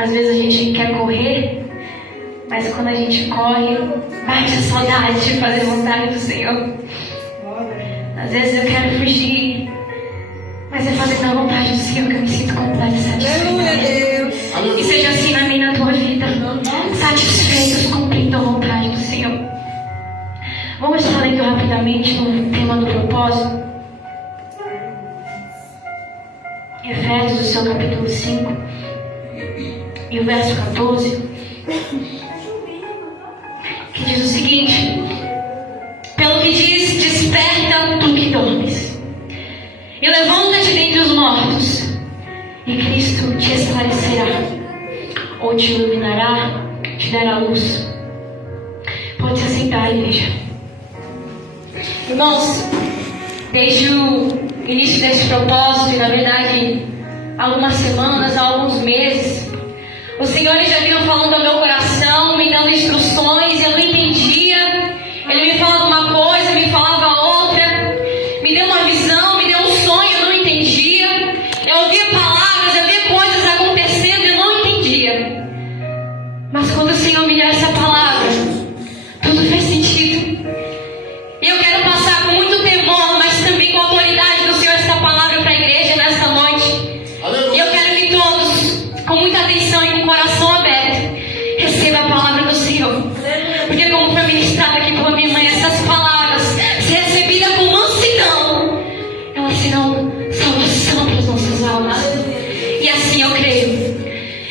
Às vezes a gente quer correr, mas quando a gente corre, bate a saudade de fazer vontade do Senhor. Às vezes eu quero fugir, mas é fazendo a vontade do Senhor que eu me sinto completa e satisfeita. E seja assim na minha e na tua vida, satisfeitos cumprindo a vontade do Senhor. Vamos estar lendo rapidamente no tema do propósito. Efésios, o seu capítulo 5 e o verso 14, que diz o seguinte: pelo que diz, desperta tu que dormes, e levanta-te dentre os mortos, e Cristo te esclarecerá, ou te iluminará, te dará luz. Pode se assentar, igreja. Irmãos, desde o início desse propósito, e na verdade há algumas semanas, há alguns meses, os senhores já vinham falando ao meu coração, me dando instruções, e eu não entendia. Ele me falava uma coisa, me falava outra, me deu uma visão, me deu um sonho, eu não entendia. Eu ouvia palavras, eu via coisas acontecendo, eu não entendia. Mas quando o Senhor me deu essa palavra, tudo fez sentido. E eu quero passar com muito temor, mas também com a autoridade do Senhor, essa palavra para a igreja nesta noite. E eu quero que todos, com muita atenção e com o coração aberto, recebam a palavra do Senhor. Porque como foi ministrado aqui pela minha mãe, essas palavras, se recebidas com mansidão, elas serão salvação para as nossas almas. E assim eu creio.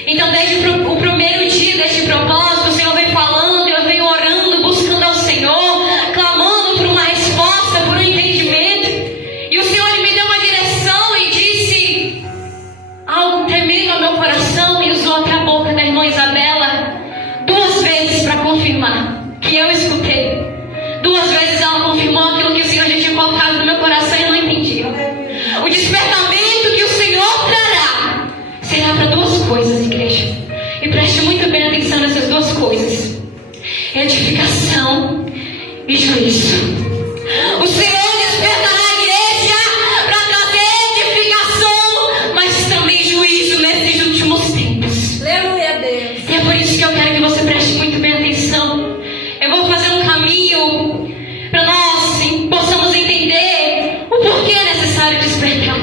Então desde o primeiro dia deste propósito, o Senhor vem falando, eu venho orando, buscando ao Senhor, clamando por uma resposta, por um entendimento. E o Senhor me deu uma direção e disse algo tremendo ao meu coração, e usou até a boca da irmã Isabela 2 vezes para confirmar que eu escutei. 2 vezes ela confirmou aquilo que o Senhor já tinha colocado no meu coração e eu não entendia. O despertamento que o Senhor trará será para 2 coisas, igreja. E preste muito bem atenção nessas 2 coisas: edificação e juízo. O Senhor despertará a igreja para trazer edificação, mas também juízo nesses últimos tempos. Aleluia a Deus. E é por isso que eu quero que você preste muito bem atenção. Eu vou fazer um caminho para nós possamos entender o porquê é necessário despertar,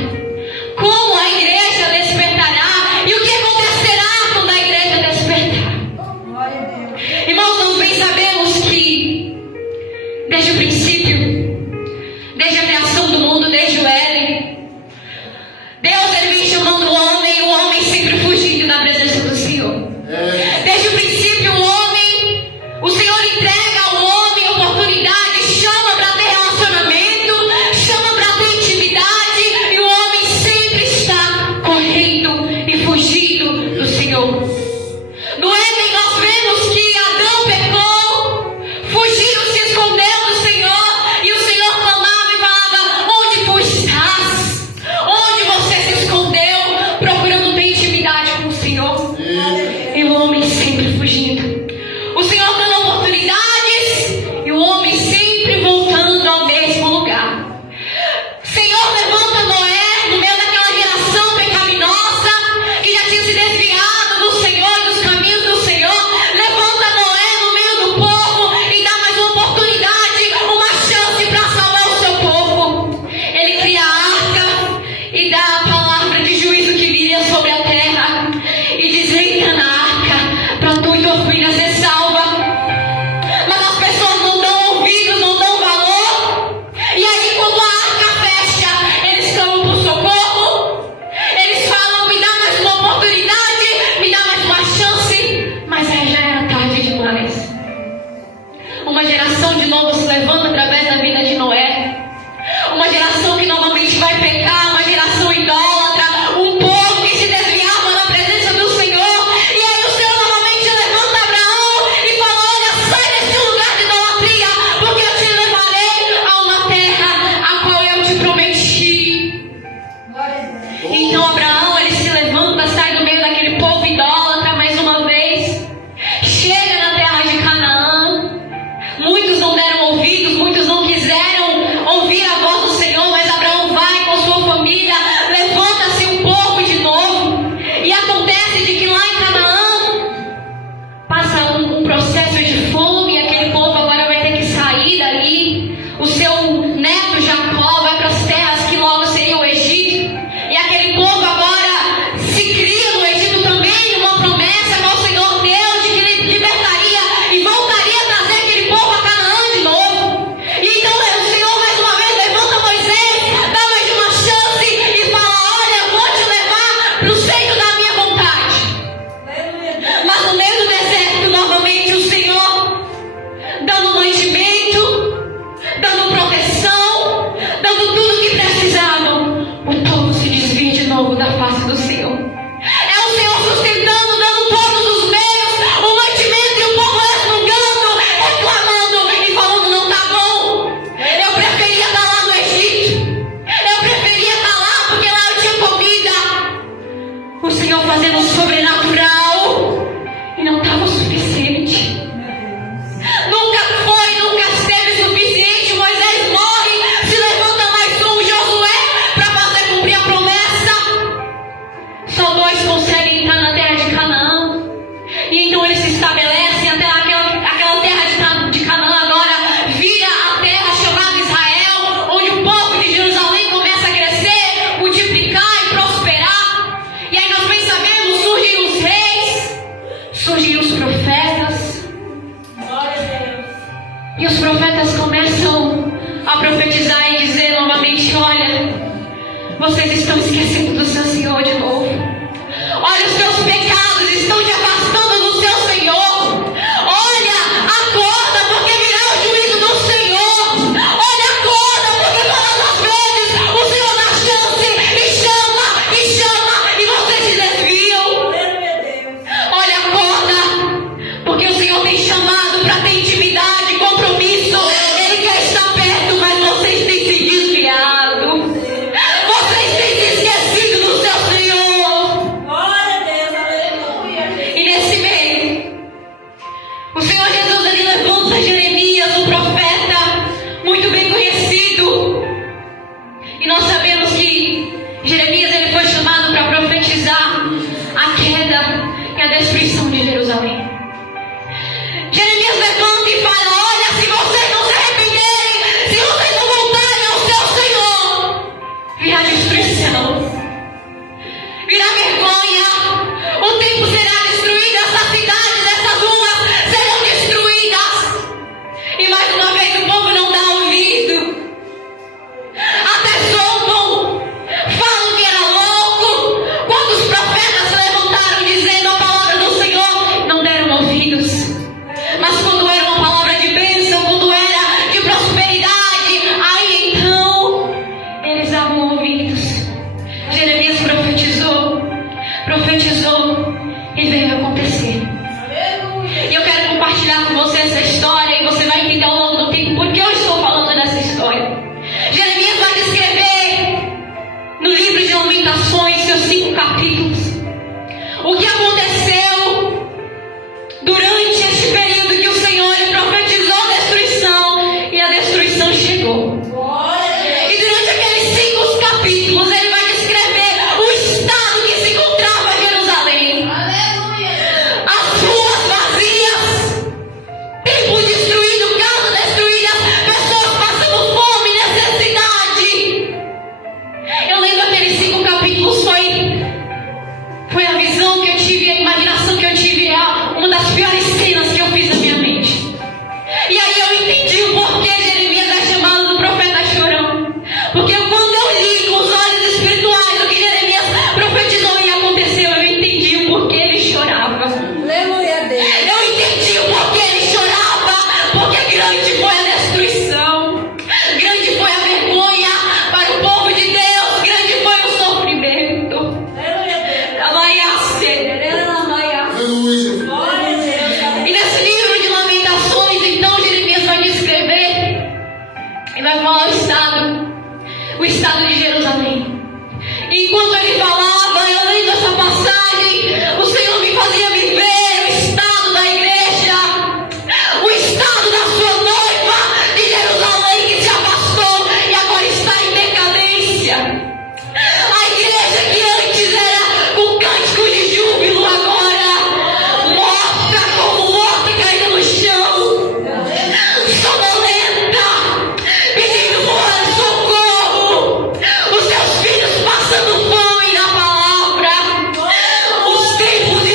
como a igreja despertará e o que acontecerá quando a igreja despertar. Glória a Deus. Irmãos, nós bem sabemos que desde o princípio, desde a criação do mundo, desde o Éden, Deus ele vem chamando o homem sempre fugindo da presença do Senhor. Desde o princípio, o Senhor entrega ao homem oportunidade, chama para ter relacionamento, chama para ter intimidade, e o homem sempre está correndo e fugindo do Senhor. No Éden nós vemos que Adão pecou, fugiu, se escondeu do Senhor, e o Senhor clamava e falava: onde tu estás? Onde você se escondeu, procurando ter intimidade com o Senhor? E o homem sempre fugindo. O Senhor dando oportunidades e o homem sempre voltando ao mesmo lugar. Senhor, levanta Noé no meio daquela geração pecaminosa que já tinha se desviado do Senhor e dos caminhos do Senhor. Levanta Noé no meio do povo e dá mais uma oportunidade, uma chance para salvar o seu povo. Ele cria a arca e dá a palavra de juízo que viria sobre a terra e diz: entra na arca para tu e tua filha ser salva. Mas as pessoas não dão ouvidos, não dão valor. E aí quando a arca fecha, eles clamam por socorro. Eles falam: me dá mais uma oportunidade, me dá mais uma chance. Mas aí já era tarde demais. Uma geração de novo se levanta através da vida de Noé. Uma geração que novamente vai pecar, uma geração idólatra, um povo que se desviava da presença do Senhor. E aí o Senhor novamente levanta Abraão e fala: olha, sai desse lugar de idolatria, porque eu te levarei a uma terra a qual eu te prometi. Glória a Deus. Então Abraão ele se levanta, sai do meio daquele povo idólatra mais uma vez, chega na terra de Canaã. Muitos não deram ouvidos, muitos dando mantimento, dando proteção, dando tudo o que precisavam, o povo se desvia de novo da face do Senhor. É o Senhor sustentando, dando todos os meios, o mantimento, e o povo resmungando, reclamando e falando: não tá bom. Eu preferia estar lá no Egito. Eu preferia estar lá porque lá eu tinha comida. O Senhor fazendo o sobrenatural e não estava o suficiente. Nunca foi, nunca esteve suficiente. Moisés morre, se levanta mais um, Josué, para fazer cumprir a promessa. Só 2 conseguem entrar na terra de Canaã. E então eles se estabelecem até aquela terra de Canaã agora vira a terra chamada Israel, onde o povo de Jerusalém começa a crescer, multiplicar e prosperar. E aí nós bem sabemos, surgem os reis, surgem os profetas. Glória a Deus. E os profetas começam a profetizar e dizer novamente: olha, vocês estão esquecendo do seu Senhor de novo. Olha, os seus pecados estão te afastando do seu Senhor. Olha, acorda, porque virá o juízo do Senhor. Olha, acorda, porque todas as vezes o Senhor dá chance e chama, e vocês se desviam. Aleluia, Deus. Olha, acorda, porque o Senhor tem chamado para ter intimidade, compromisso. Ele quer estar perto, mas vocês têm se desviado. Vocês têm se esquecido do seu Senhor. Glória a Deus. Aleluia. E nesse meio, o Senhor Jesus ele levanta Jeremias, um profeta muito bem conhecido. E nós sabemos que Jeremias ele foi chamado para profetizar a queda e a destruição de Jerusalém. Jeremias levanta e fala: olha, se vocês não se arrependerem, se vocês não voltarem ao seu Senhor, virá destruição, virá vergonha, o templo será destruído, essas cidades, essas ruas serão destruídas. E mais uma vez o povo não dá ouvido, até zombam, falam que era louco. Quando os profetas se levantaram dizendo a palavra do Senhor, não deram ouvidos. Mas quando era uma palavra de bênção, quando era de prosperidade, aí então eles davam ouvidos. Jeremias profetizou e veio acontecer. Aleluia. E eu quero compartilhar com você essa história, e você vai entender ao longo do tempo por que eu estou falando dessa história. Jeremias vai descrever no livro de Lamentações, seus 5 capítulos, o que aconteceu durante este período que o Senhor ele profetizou a destruição, e a destruição chegou. Glória a Deus. E durante aqueles 5 capítulos ele vai descrever o estado que se encontrava Jerusalém. Aleluia. As ruas vazias, templo destruído, casa destruída, pessoas passando fome, necessidade. Eu lembro aqueles 5 capítulos, foi a visão que eu tive, a imaginação que eu tive, uma das piores cenas que eu fiz na minha mente. E aí eu entendi o porquê Jeremias é chamado do profeta chorão. Porque quando eu li com os olhos espirituais o que Jeremias profetizou e aconteceu, eu entendi o porquê ele chorava. Aleluia, Deus. Eu entendi o porquê ele chorava, porque grande foi a destruição, grande foi a vergonha para o povo de Deus, grande foi o sofrimento. Aleluia, Deus. Aleluia. Glória a Deus. E nesse livro de Lamentações, então Jeremias vai descrever e vai falar o estado de Jerusalém. E enquanto ele falava, eu lendo essa passagem, o Senhor me fazia viver o estado da igreja, o estado da sua noiva de Jerusalém, que se afastou e agora está em decadência. A igreja que antes era com cântico de júbilo, agora morta, como morta, caída no chão, sonolenta, pedindo por socorro, os seus filhos passando fome na palavra, os templos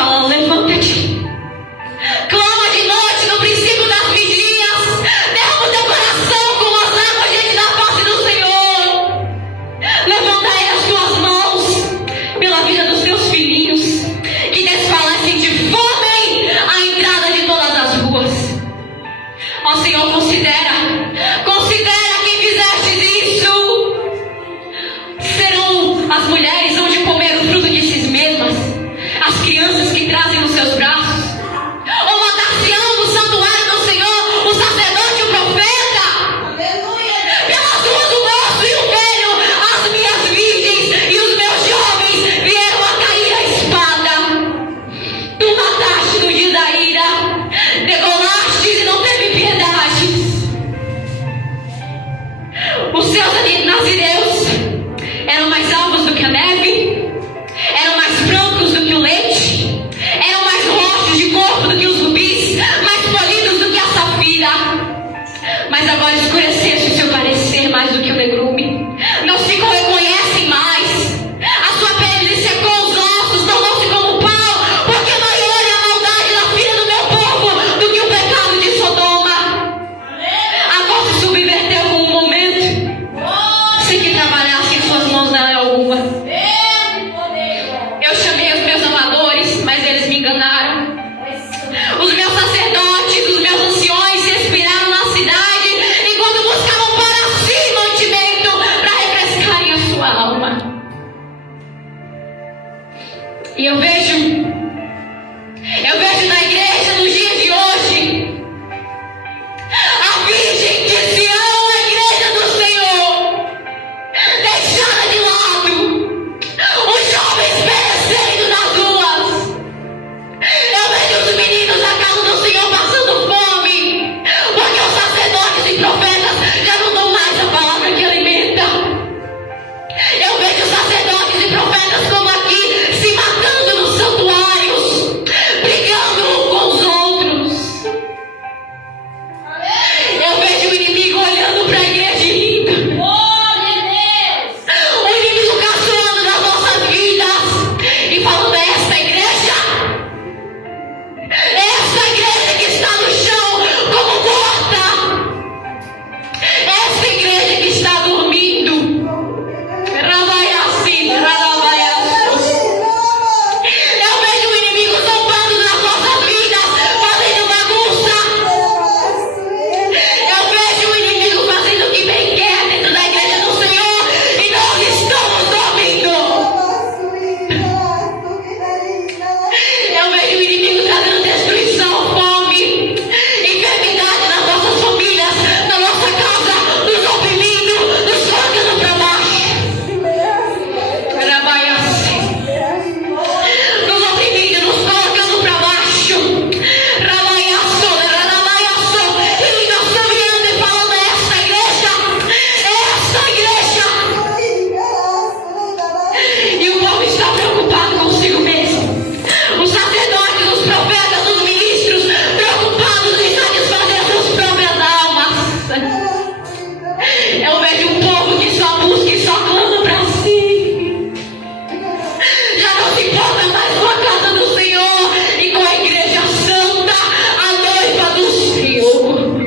fala: levanta-te, clama de noite no princípio das vigílias, derrama o teu coração como as águas diante da face do Senhor. Levanta aí as tuas mãos pela vida dos teus filhinhos que desfalecem de fome à entrada de todas as ruas. Ó Senhor, considera quem fizeste isso. Serão as mulheres onde comer o fruto de si mesmas, as crianças que trazem nos seus braços, ou matar-se-ão no santuário do Senhor o sacerdote e o profeta. Aleluia. Pelas ruas o moço e o velho, as minhas virgens e os meus jovens vieram a cair à espada. Tu mataste no dia da ira, degolaste e não teve piedade. Os seus nazireus eram mais alvos do que a neve, eram mais brancos do que o leite, eram mais roxos de corpo do que os rubis, mais polidos do que a safira. Mas agora escureceste o seu parecer mais do que o negrume. Não se reconhecem mais. A sua pele lhe secou os ossos, tornou-se como pau, porque maior é a maldade da filha do meu povo do que o pecado de Sodoma. Agora se subverteu com um momento, sem que trabalhasse em suas mãos na alguma. Eu chamei os meus amadores, mas eles me enganaram. Os meus sacerdotes, os meus anciões se expiraram na cidade, enquanto buscavam para si mantimento para refrescarem a sua alma. E eu vejo na igreja nos dias de hoje a Virgem de Sião, a igreja do Senhor, deixada de lado, os jovens perecendo nas ruas. Eu vejo os meninos da casa do Senhor passando fome, porque os sacerdotes e profetas já não dão mais a palavra que alimenta. Eu vejo os sacerdotes e profetas como aqui, se matando nos santuários, brigando uns com os outros. Eu vejo o inimigo olhando para a igreja e rindo. O inimigo caçoando nas nossas vidas e falando: essa igreja que está no chão como morta, essa igreja que está dormindo. Eu vejo o inimigo zombando nas nossas vidas, fazendo bagunça. Eu vejo o inimigo fazendo o que bem quer dentro da igreja do Senhor e nós estamos dormindo. Eu vejo o inimigo trazendo destruição, fome, enfermidade nas nossas famílias, na nossa casa, nos oprimindo, nos colocando para baixo. Nos oprimindo, nos colocando para baixo. E nós estamos olhando e falando: essa igreja. E o povo está preocupado consigo mesmo. Os sacerdotes, os profetas, os ministros, preocupados em satisfazer suas próprias almas. Eu vejo um povo que só busca e só clama para si. Já não se importa mais com a casa do Senhor e com a igreja santa, a noiva do Senhor.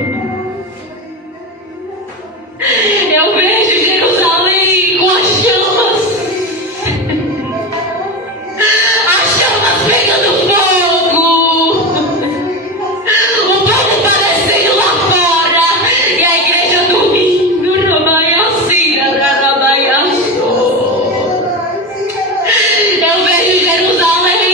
Eu vejo Jerusalém com as chamas pegando fogo, o povo padecendo lá fora e a igreja dormindo. Eu vejo Jerusalém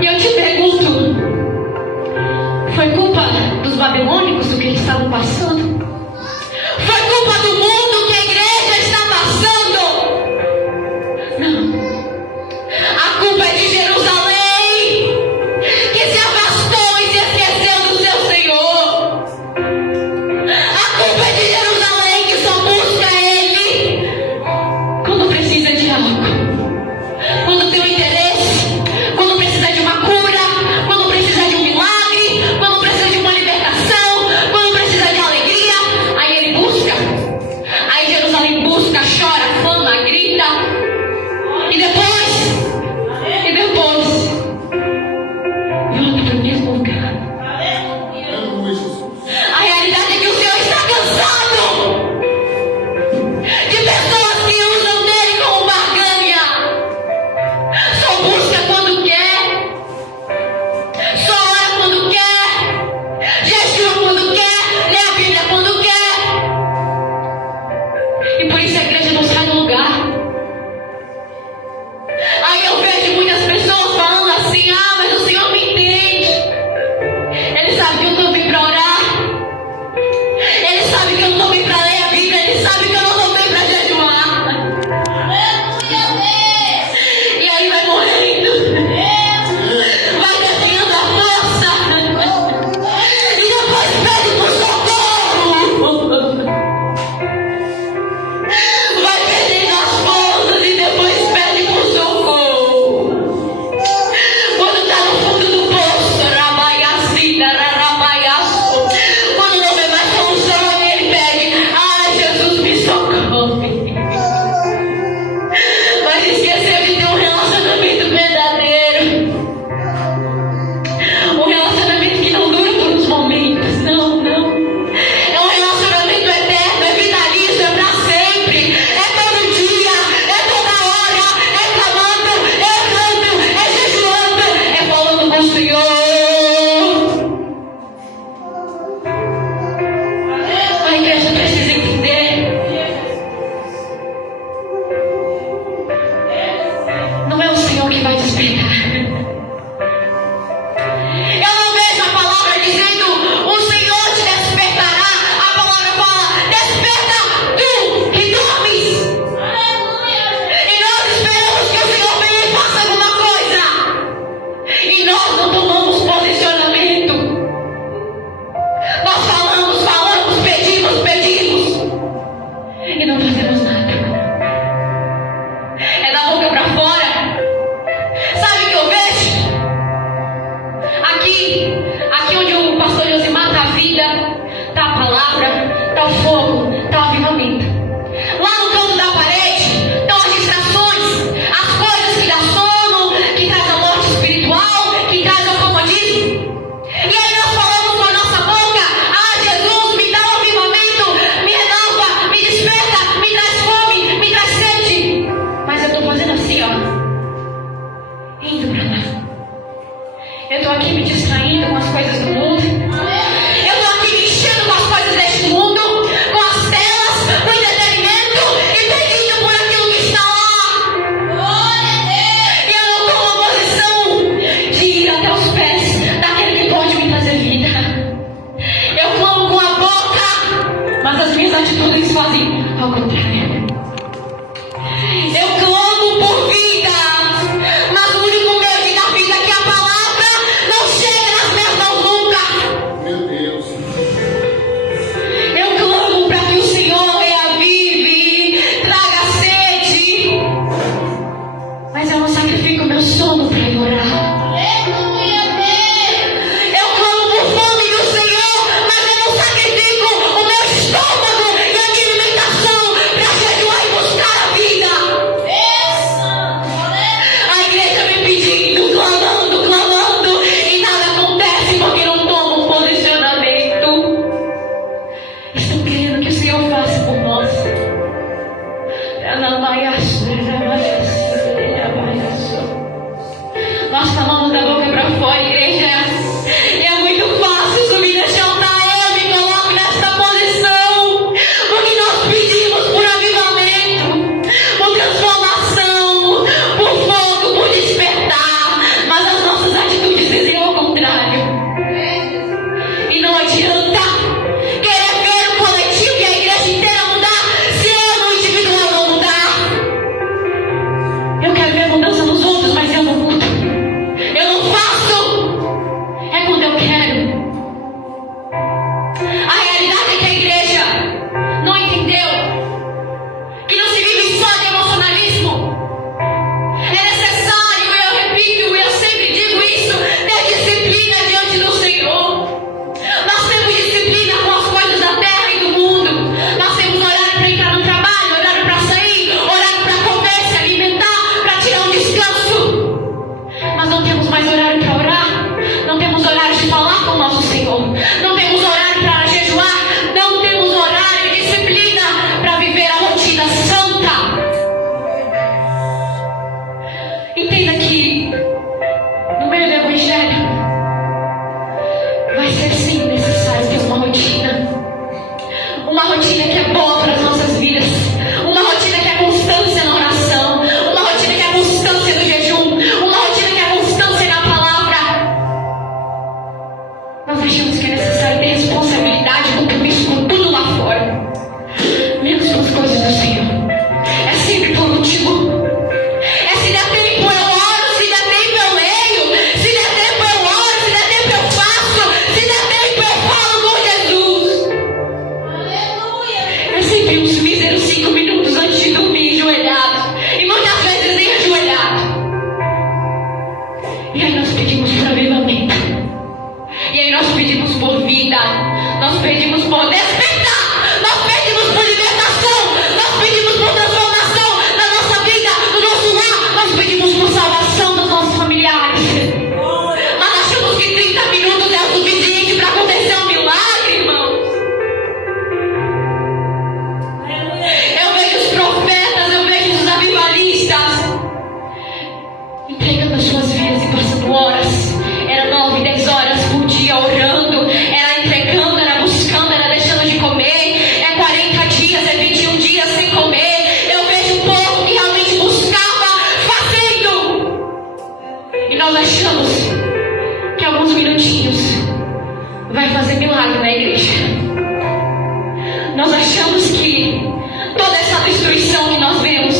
E eu te pergunto, foi culpa dos babilônicos do que eles estavam passando? Foi culpa do mundo que a igreja está passando? Não. A culpa é de Jerusalém, que se afastou e se esqueceu do seu Senhor. A culpa é de Jerusalém, que só busca Ele quando precisa de algo, quando tem um interesse, quando precisa de uma cura, quando precisa de um milagre, quando precisa de uma libertação, quando precisa de alegria. Aí ele busca. Aí Jerusalém busca, chora, clama, grita. E depois volta para o mesmo lugar. A realidade é que o Senhor está cansado de pessoas que usam dele como barganha. Só busca quando quer, só ora quando quer, jejua quando quer, lê a Bíblia quando quer. E por isso a igreja não sai do lugar. Aí eu vejo muitas pessoas falando assim: ah, mas o Senhor me entende. Ele sabe que eu estou bem para orar. Ele sabe que eu não estou bem para ler a Bíblia. Ele sabe que eu não estou bem para jejuar. E aí vai morrendo, vai desviando a força, e depois pede por socorro. Vai perdendo as forças e depois pede por socorro. Quando está no fundo do poço, quando não vê mais solução, ele pede: ai, Jesus, me socorre. Mas esqueceu de ter um relacionamento verdadeiro, um relacionamento que não dura por uns momentos. Não. É um relacionamento eterno, é vitalício, é para sempre, é todo dia, é toda hora, é clamando, é orando, é jejuando, é falando com o Senhor. A igreja precisa entender. Não é o Senhor que vai despertar. Eu não vejo a palavra dizendo: o Senhor te despertará. A palavra fala: desperta tu que dormes. E nós esperamos que o Senhor venha e faça alguma coisa. E nós não tomamos posicionamento. Nós falamos, pedimos. E não fazemos nada. É da boca para fora. Sabe o que eu vejo? Aqui onde o pastor Josimar está a vida, está a palavra, está o fogo, está o avivamento. Lá no canto da parede estão as distrações, as coisas que dão sono, que traz a morte espiritual, que traz o comodismo. E aí nós falamos com a nossa boca: ah, Jesus, me dá um avivamento, me renova, me desperta, me traz fome, me traz sede. Mas eu estou fazendo assim, ó, indo para lá. Eu estou aqui me distraindo com as coisas do mundo. Eu estou aqui me enchendo com as coisas deste mundo, com as telas, com o entretenimento, e pedindo por aquilo que está lá. E eu não tomo a posição de ir até os pés daquele que pode me trazer vida. Eu clamo com a boca, mas as minhas atitudes fazem ao contrário. Eu clamo por vida, mas o único meio de dar vida é que a palavra não chega nas minhas mãos nunca. Meu Deus. Eu clamo para que o Senhor reavive, traga sede. Mas eu não sacrifico meu sono para orar. Eu clamo por fome do Senhor, mas eu não sacrifico o meu estômago e a minha alimentação para jejuar e buscar a vida. A igreja me pedindo, clamando, e nada acontece porque não toma um posicionamento. Estão querendo que o Senhor faça por nós. Nós falamos da boca para fora, igreja. E é muito fácil subir neste altar. Eu me coloco nesta posição, porque nós pedimos por avivamento, por transformação, por fogo, por despertar. Mas as nossas atitudes achamos que é necessário ter responsabilidade, compromisso com tudo lá fora, menos com as coisas do Senhor. É sempre por motivo. É se der tempo eu oro, se der tempo eu leio, se der tempo eu oro, se der tempo eu faço, se der tempo eu falo com Jesus. Aleluia. É sempre uns míseros 5 minutos antes de dormir, enjoelhado. E muitas vezes nem ajoelhado. E aí nós pedimos por avivamento. E aí nós pedimos por vida. Nós pedimos por despertar. Nós pedimos por libertação. Nós pedimos por transformação na nossa vida, no nosso lar. Nós pedimos por salvação dos nossos familiares. Mas achamos que 30 minutos é o suficiente para acontecer um milagre, irmãos. Eu vejo os profetas, eu vejo os avivalistas entregando as suas vidas e passando horas. Era 9, 10 horas por dia orando. Era entregando, era buscando, era deixando de comer. É 40 dias, é 21 dias sem comer. Eu vejo um povo que realmente buscava fazendo. E nós achamos que alguns minutinhos vai fazer milagre na igreja. Nós achamos que toda essa destruição que nós vemos,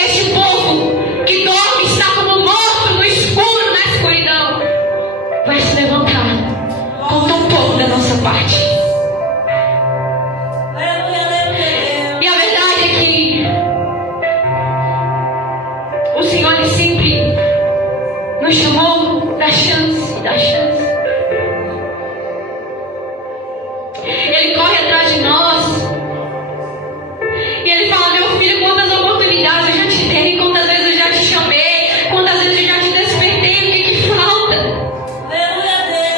este povo que dorme, está como morto no escuro, na escuridão, vai se levantar com tão pouco da nossa parte. E a verdade é que o Senhor ele sempre nos chamou da chance, da chance. Ele corre atrás de nós. E ele fala: meu filho, quantas oportunidades eu já te dei, quantas vezes eu já te chamei, quantas vezes eu já te despertei, o que falta?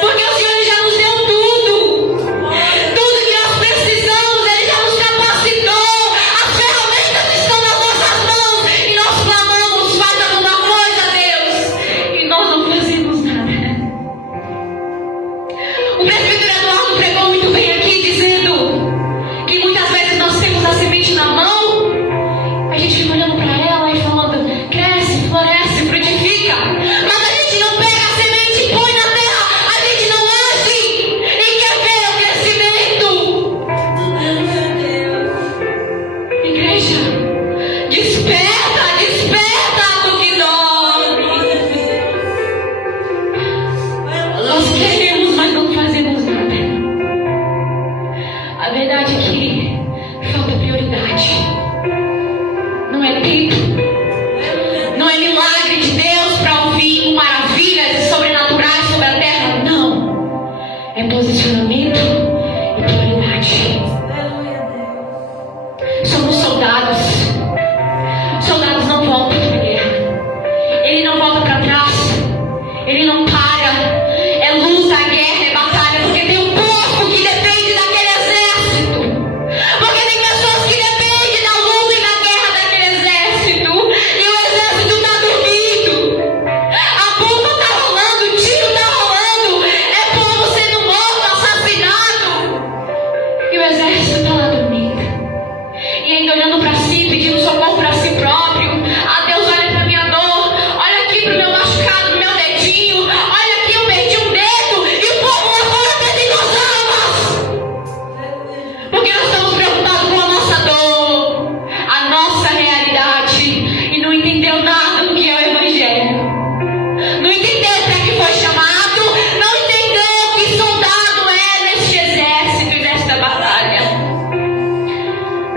Porque o Senhor ele já nos deu tudo. Tudo que nós precisamos, ele já nos capacitou. As ferramentas estão nas nossas mãos. E nós clamamos: faz alguma coisa, Deus. E nós não fazemos nada. O presbítero Eduardo pregou muito bem aqui, dizendo que muitas vezes nós temos a semente na mão, a gente fica olhando para ela e falando: cresce, floresce, frutifica. Mas a gente não pega a semente e põe na terra, a gente não age e quer ver o crescimento. Igreja, desperta, desperta do que dorme. Nós queremos, mas não fazemos nada. A verdade é que falta prioridade. Não é tempo, não é milagre de Deus para ouvir maravilhas sobrenaturais sobre a terra. Não, é posicionamento e prioridade. Somos soldados. Soldados não voltam para a guerra. Ele não volta para trás. Ele não para. É luta, é guerra, é batalha. Porque tem um povo que depende daquele exército. Porque tem pessoas que dependem da luta e da guerra daquele exército. E o exército está dormindo. A bomba está rolando, o tiro está rolando. É povo sendo morto, assassinado. E o exército está lá dormindo. E ainda olhando para si, pedindo socorro para si próprio. Ah, Deus, olha para minha dor. Olha aqui para o meu machucado, pro meu dedinho. Olha aqui, eu perdi um dedo. E o povo lá fora perdendo as almas. Porque nós estamos preocupados com a nossa dor, a nossa realidade. E não entendeu nada do que é o Evangelho. Não entendeu para que foi chamado. Não entendeu que soldado é neste exército e nesta batalha.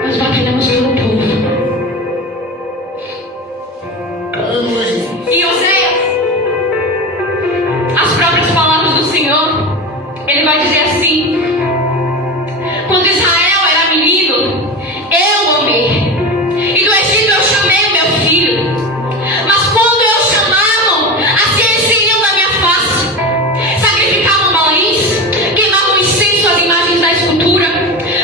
Nós batalhamos pelo povo. E Oséias, as próprias palavras do Senhor, ele vai dizer assim: quando Israel era menino, eu o amei, e do Egito eu chamei o meu filho. Mas quando eu chamavam, assim eles seguiam da minha face, sacrificavam balões, queimavam incenso às imagens da escultura.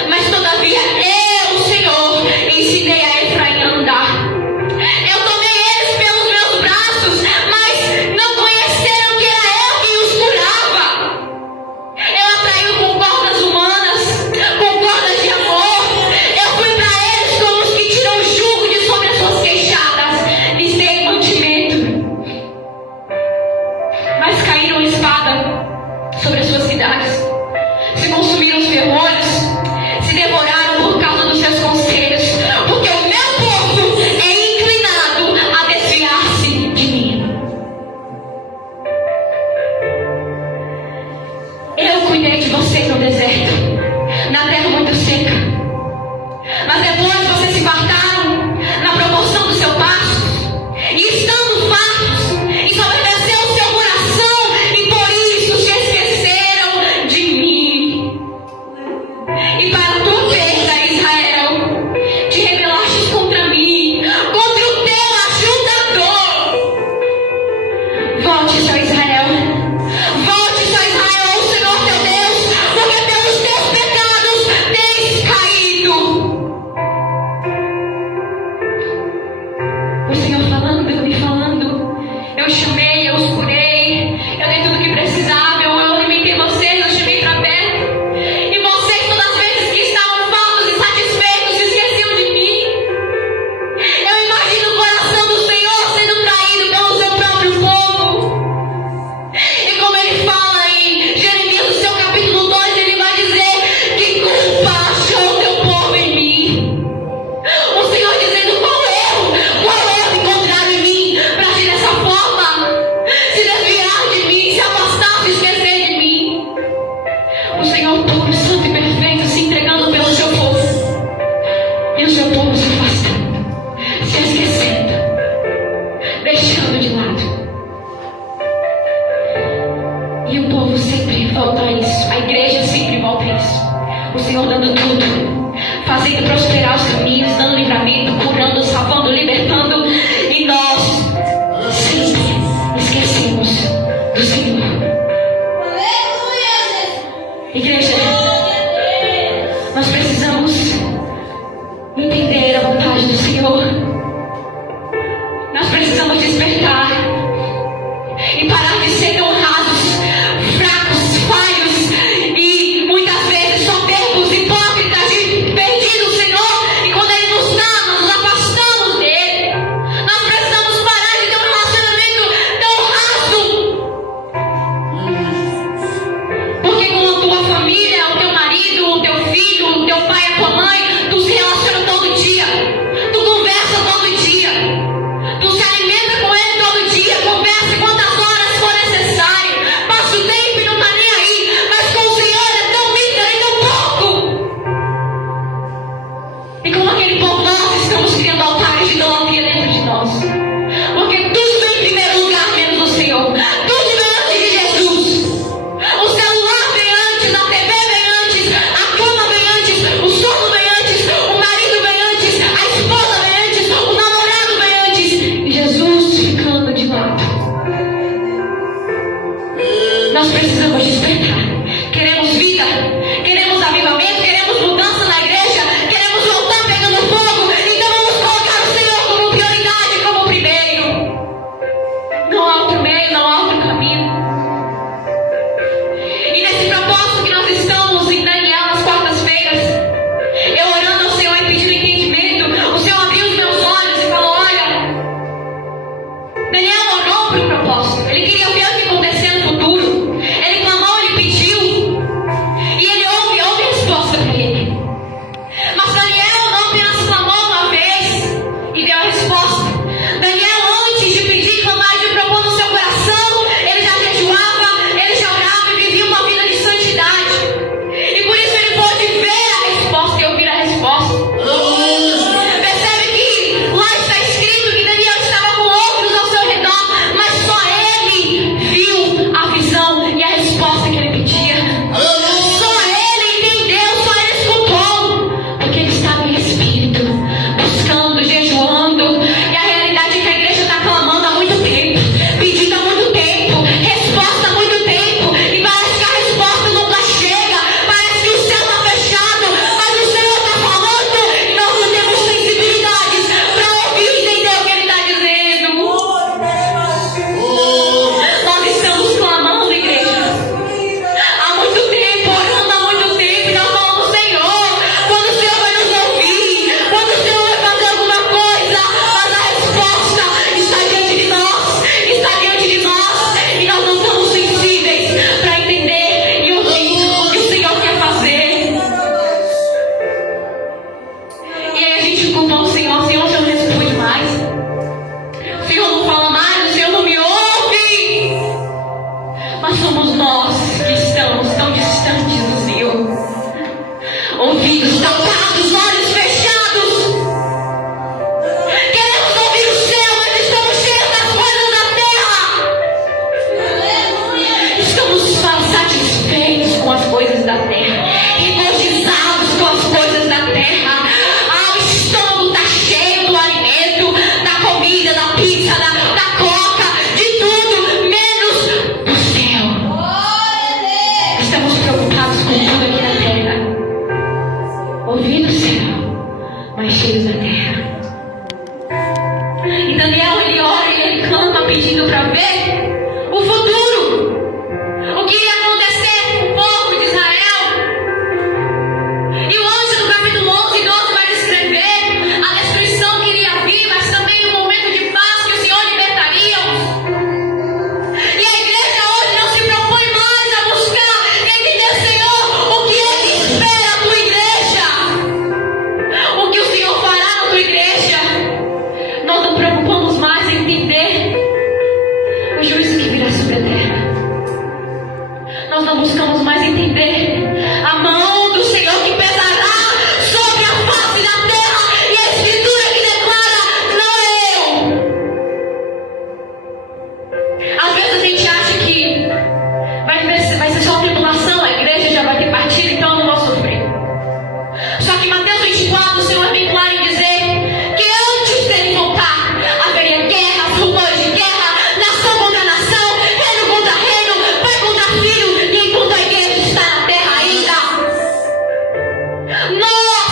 Mas todavia eu, o Senhor, ensinei a Efraim a andar. Eu tomei eles pelos meus braços, mas não conheceram que era eu quem os curava. Eu atraí com cordas humanas, com cordas de amor. Eu fui para eles como os que tiram o jugo de sobre as suas queixadas. Lhes dei mantimento. Mas caíram a espada sobre as suas cidades. Se consumiram os ferrolhos, se devoraram por causa dos seus conselhos, porque o meu povo é inclinado a desviar-se de mim. Eu cuidei de vocês no deserto, na terra muito seca. Mas depois vocês se fartaram na proporção do seu pasto, e estando fartos, ensoberbeceu o seu coração, e por isso se esqueceram de mim. E para a tua perda, Israel, te rebelastes contra mim, contra o teu ajudador. Volte-se, ó Israel, volte-se, ó Israel, ao Senhor teu Deus, porque pelos teus pecados tens caído. O Senhor falando, eu me falando, eu chamei, eu os curei, eu dei tudo que precisava, eu alimentei vocês, eu chamei para perto. E vocês, todas as vezes que estavam faltos e insatisfeitos, se esqueciam de mim. Eu imagino o coração do Senhor sendo traído pelo seu próprio povo. E como ele fala em Jeremias, no seu capítulo 2, ele vai dizer: que culpa achou teu povo em mim? O Senhor dizendo: qual erro encontraram em mim para agir dessa forma, se desviar de mim, se afastar, se esquecer de mim? O Senhor puro, santo e perfeito, se entregando pelo seu povo, e o seu povo se afastando, se esquecendo, deixando de lado. E o povo sempre volta a isso, a igreja sempre volta a isso. O Senhor dando tudo, fazendo prosperar os caminhos, dando livramento, curando, salvando, libertando, e nós sempre esquecemos do Senhor. Aleluia, Jesus. Igreja, Glória a Deus. nós precisamos entender a vontade do Senhor. Nós precisamos despertar e parar de ser tão rasos, fracos, falhos e muitas vezes soberbos, hipócritas, de perdido o Senhor. E quando Ele nos dá, nós nos afastamos dele. Nós precisamos parar de ter um relacionamento tão raso. Porque com a tua família, o teu marido, o teu filho, o teu pai, a tua mãe, tu se relaciona todo dia, tu conversa todo dia, tu se alimenta com ele todo dia, conversa quantas horas for necessário, passa o tempo e não está nem aí, mas com o Senhor é tão mísero e tão pouco. E como aquele povo, nós estamos criando altares de idolatria dentro de nós, porque tudo vem em primeiro lugar menos o Senhor, tudo vem antes de Jesus. O celular vem antes, a TV vem antes, a cama vem antes, o sono vem antes, o marido vem antes, a esposa vem antes, o namorado vem antes, e Jesus ficando de lado. Nós precisamos despertar. Queremos vida, queremos avivamento, queremos mudança na igreja, queremos voltar pegando fogo, então vamos colocar o Senhor como prioridade, como primeiro. Não há outro meio, não há outro caminho. E nesse propósito que nós estamos em Daniel nas quartas-feiras, eu orando ao Senhor e pedindo entendimento, o Senhor abriu os meus olhos e falou: olha, Daniel orou para o propósito, ele queria ver o que ia acontecer no futuro, ele clamou, ele pediu, e ele mas somos nós que estamos tão distantes do Senhor. Ouvidos tapados, olhos fechados. Queremos ouvir o céu, mas estamos cheios das coisas da terra. Estamos satisfeitos com as coisas da terra, regozijados com as coisas da terra. O estômago está cheio do alimento, da comida, da pizza, da coca, de tudo, menos do céu. Estamos preocupados com tudo aqui na terra, ouvindo o céu, mas cheios da terra. E Daniel, ele ora e ele clama pedindo para ver o futuro, o que iria acontecer com o povo de Israel. E o anjo do capítulo 11 e 12 vai descrever a destruição que iria vir, mas também um momento de paz que o Senhor libertaria. E a igreja hoje não se propõe mais a buscar entender, Senhor, o que é que espera a tua igreja, o que o Senhor fará na tua igreja. Nós não preocupamos mais em entender o juízo que virá sobre a terra. Nós não buscamos mais entender a mão do Senhor que pesará sobre a face da terra e a escritura que declara: não é eu. Às vezes a gente acha que vai ser só tribulação, a igreja já vai ter partido, então eu não vou sofrer. Só que Mateus 24, o Senhor é bem claro em dizer que antes dele voltar, haveria guerras, rumores de guerra, nação contra nação, reino contra reino, pai contra filho, e enquanto a igreja está na terra ainda, nós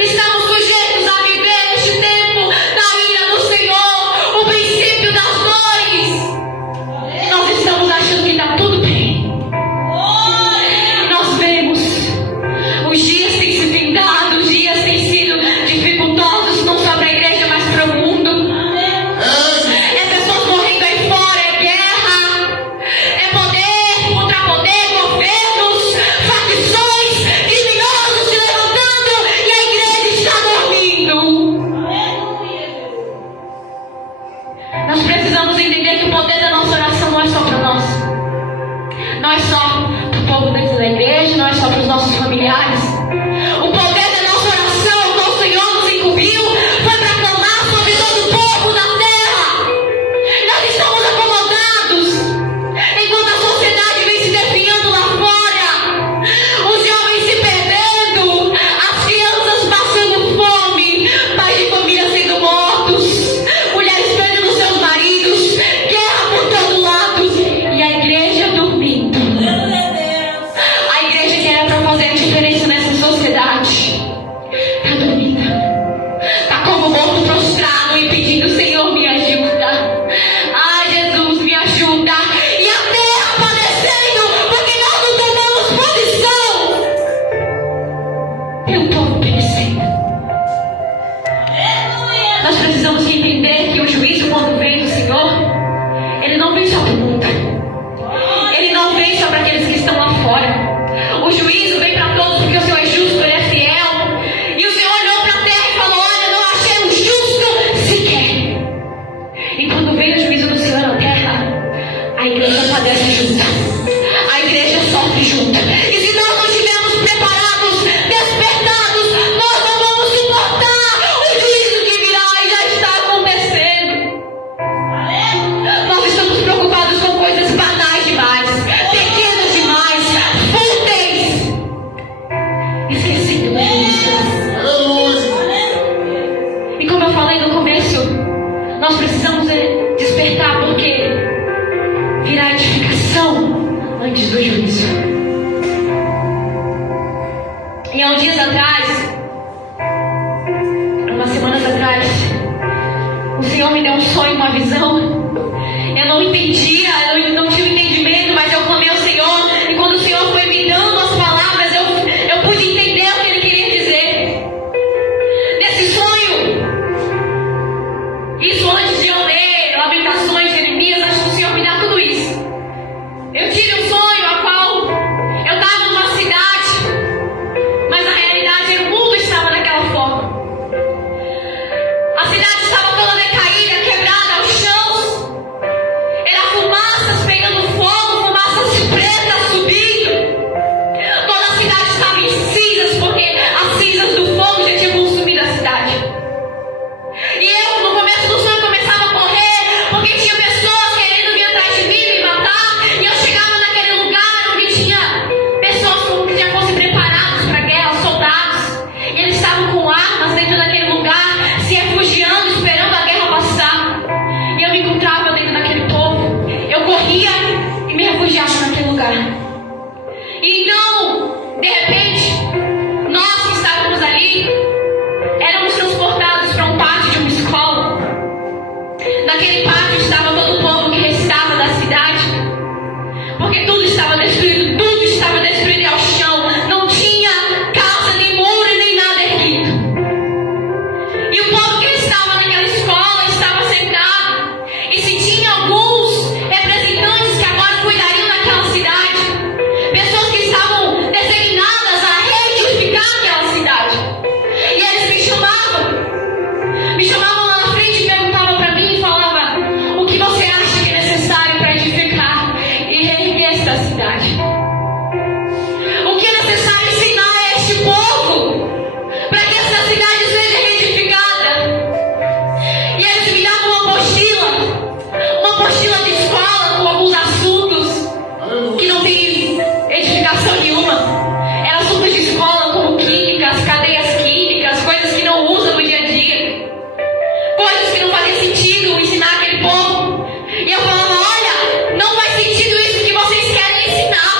estamos sujeitos a viver neste tempo da ira do Senhor, o princípio das dores. Nós estamos achando que está tudo bem. Nós vemos os dias têm se findado, os dias têm sido dificultosos, não só para a igreja, mas para o mundo. É pessoas morrendo aí fora, é guerra, é poder contra poder, governos, facções, criminosos se levantando e a igreja está dormindo. Nós precisamos entender que o poder da nossa oração não é só para nós, não é só para o povo dentro da igreja, não é só para os nossos familiares. O poder da nossa oração, que o Senhor nos incumbiu, foi para clamar sobre todo o povo da terra. Nós estamos acomodados enquanto a sociedade vem se definhando lá fora, os jovens se perdendo, as crianças passando fome, pais de família sendo mortos, mulheres perdendo seus maridos, guerra por todo lado e a igreja dormindo. A igreja que era para fazer a diferença nessa sociedade está dormindo, está como morto prostrado e pedindo: Senhor, me ajuda. Ai, Jesus, me ajuda. E a terra padecendo porque nós não tomamos posição. Tem um povo perecendo. Nós precisamos entender que o juízo, quando vem do Senhor, ele não vem só para o mundo, ele não vem só para aqueles que estão lá fora. O juízo vem para todos porque o Senhor é justo, ele é fiel. E o Senhor olhou para a terra e falou: olha, não achei um justo sequer. E quando veio o juízo do Senhor na terra, a igreja padece junto, a igreja sofre junto. E se nós não estivermos preparados, despertados, nós não vamos suportar o juízo que virá e já está acontecendo. Nós estamos preocupados com coisas banais demais, pequenas demais, fúteis, esquecendo do juízo. E como eu falei no começo, nós precisamos despertar, porque virá edificação antes do juízo. E há uns dias atrás, umas semanas atrás, o Senhor me deu um sonho, uma visão. Eu não entendia, eu não tinha entendimento, mas eu clamei ao Senhor. E quando o Senhor foi me dando as palavras, eu pude entender o que Ele queria dizer. Nesse sonho, isso antes de eu ler Lamentações, Jeremias, acho que o Senhor me dá tudo isso. Eu tive um sonho a qual eu estava numa cidade, mas na realidade o mundo estava daquela forma. A cidade estava toda decaída, quebrada, os chãos era fumado. destruído, tudo estava destruído e ao chão. Não tinha casa, nem muro, nem nada erguido. E o povo que estava naquela escola estava sentado. E se tinha alguns representantes que agora cuidariam daquela cidade, pessoas que estavam designadas a reedificar aquela cidade. E eles me chamavam lá na frente e perguntavam para mim e falavam: o que você acha que é necessário para edificar e reerguer esta cidade? O que é necessário ensinar a este povo para que essa cidade seja reedificada? E eles me davam uma apostila de escola com alguns assuntos que não tem edificação nenhuma. Eram assuntos de escola como químicas, cadeias químicas, coisas que não usam no dia a dia, coisas que não fazia sentido ensinar aquele povo. E eu falava: olha, não faz sentido isso que vocês querem ensinar.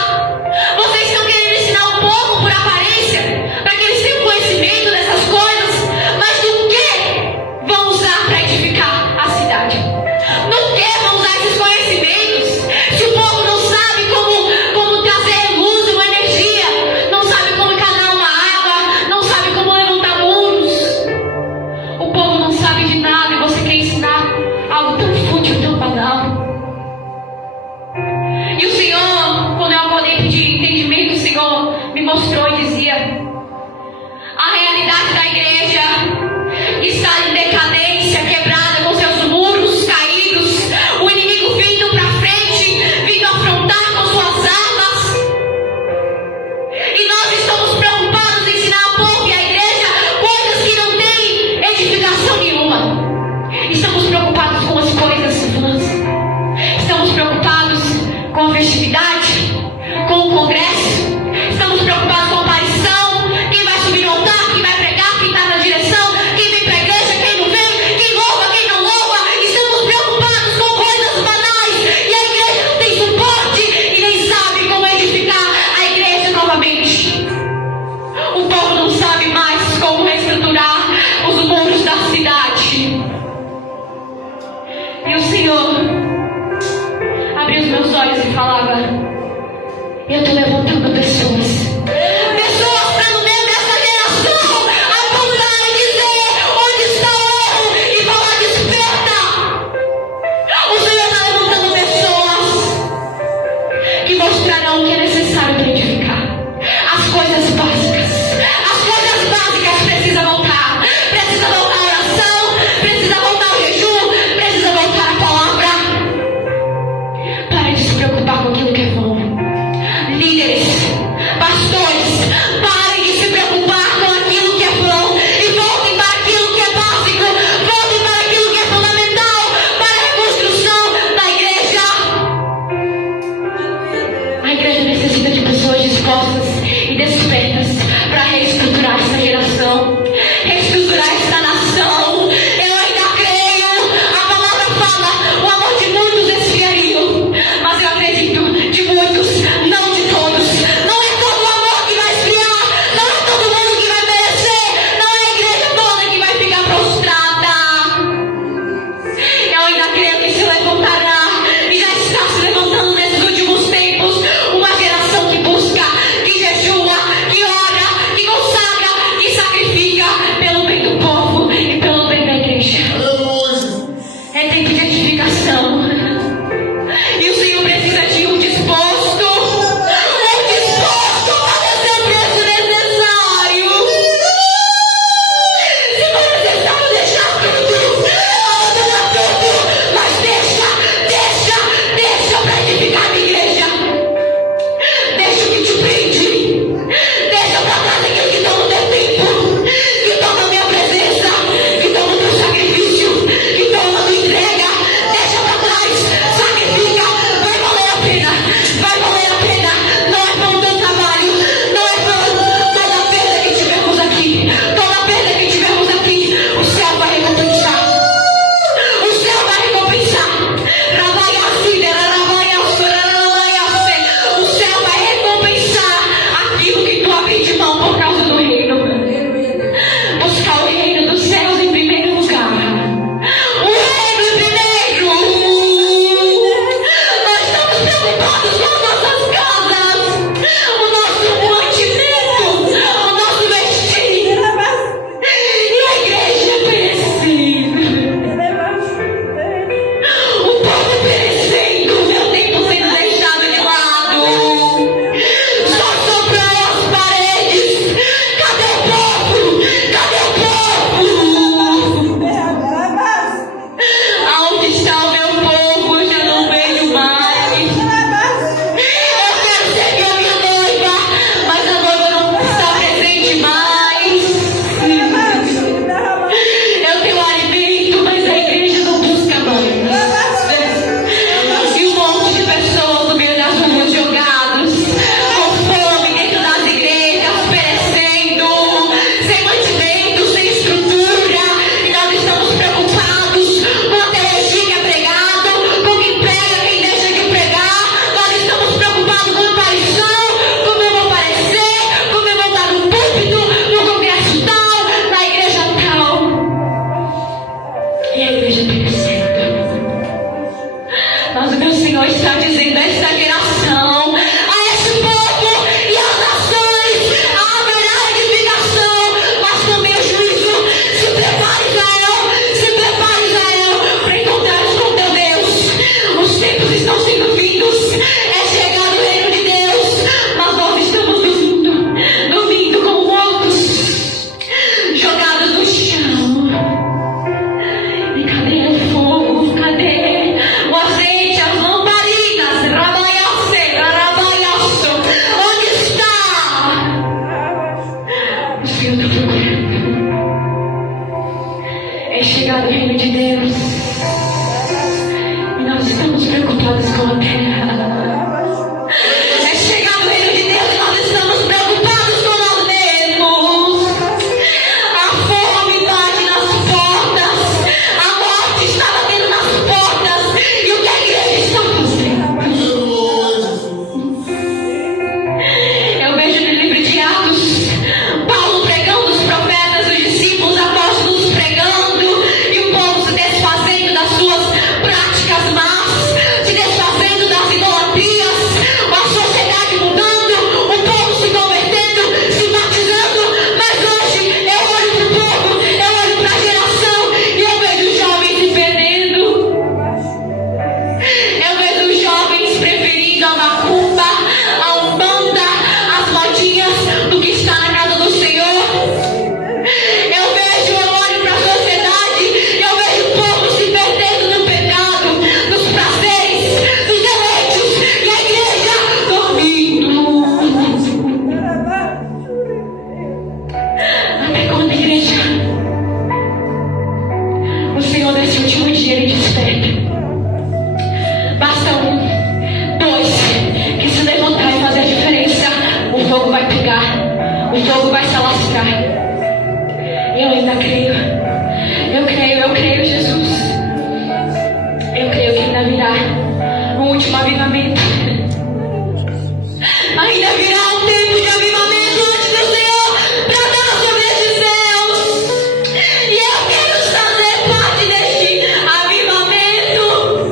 Vocês estão querendo ensinar o povo por aparência, para que eles tenham conhecimento dessas coisas, mas no que vão usar para edificar a cidade? No que vão usar esses conhecimentos? Se o povo não sabe como trazer luz, uma energia, não sabe como encanar uma água, não sabe como levantar muros, o povo não sabe de nada e você quer ensinar algo tão fútil, tão banal. E o Senhor, quando eu acordei e pedi entendimento, o Senhor me mostrou e dizia: a realidade da igreja está em decadência, quebrada, com seus muros caídos, o inimigo vindo para frente, vindo afrontar com suas armas. E nós estamos preocupados em ensinar ao povo e à igreja coisas que não têm edificação nenhuma. Estamos preocupados com as coisas vãs. Estamos preocupados com a festividade, com o congresso. Estamos preocupados com a aparição. Quem vai subir no altar, quem vai pregar, quem está na direção, quem vem para a igreja, quem não vem, quem louva, quem não louva. Estamos preocupados com coisas banais. E a igreja não tem suporte e nem sabe como edificar a igreja novamente. O povo não sabe mais como reestruturar os muros da cidade. E o Senhor abriu os meus olhos e falava: eu estou levantando pessoas para no meio dessa geração apontar e dizer onde está o erro e falar: desperta. O Senhor está levantando pessoas que mostrarão o que é necessário para edificar. As coisas básicas precisam voltar. Precisa voltar a oração, precisa voltar o jejum, precisa voltar a palavra. Pare de se preocupar com aquilo que é bom. Líderes, pastores, parem de se preocupar com aquilo que é bom e voltem para aquilo que é básico, voltem para aquilo que é fundamental para a reconstrução da igreja. A igreja necessita de pessoas dispostas e despertas para reestruturar essa geração, reestruturar esta nação. Eu ainda creio, a palavra fala: o amor de muitos esfriaria, mas eu acredito de muitos, não de todos. Não é todo o amor que vai esfriar, não é todo mundo que vai merecer, não é a igreja toda que vai ficar prostrada. Eu ainda creio que se levantará e já está se levantando nesses últimos tempos uma geração que busca, que jejua, que ora, que consagra, que sacrifica pelo ainda creio. Eu creio, Jesus. Eu creio que ainda virá um último avivamento. Ainda virá um tempo de avivamento antes do Senhor tratar sobre estes céus. E eu quero fazer parte deste avivamento.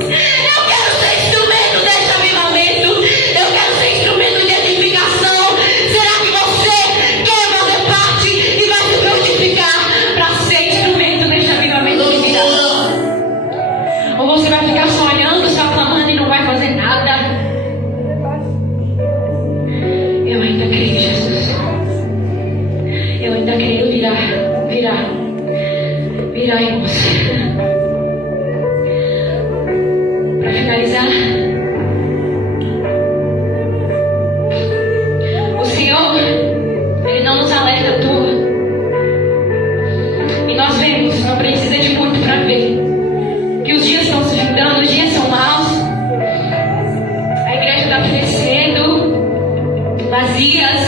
Eu quero ser instrumento deste avivamento. Eu quero ser instrumento de edificação. Será que você quer fazer parte e vai se prontificar para ser instrumento deste avivamento que virá? Ou você vai ficar só olhando, só clamando e não vai fazer nada? Eu ainda creio, Jesus. Eu ainda creio, virá, irmãos. Para finalizar, o Senhor, Ele não nos alerta à toa. E nós vemos, não precisa de muito para ver, que os dias estão se findando, os dias são maus. A igreja está crescendo, vazias.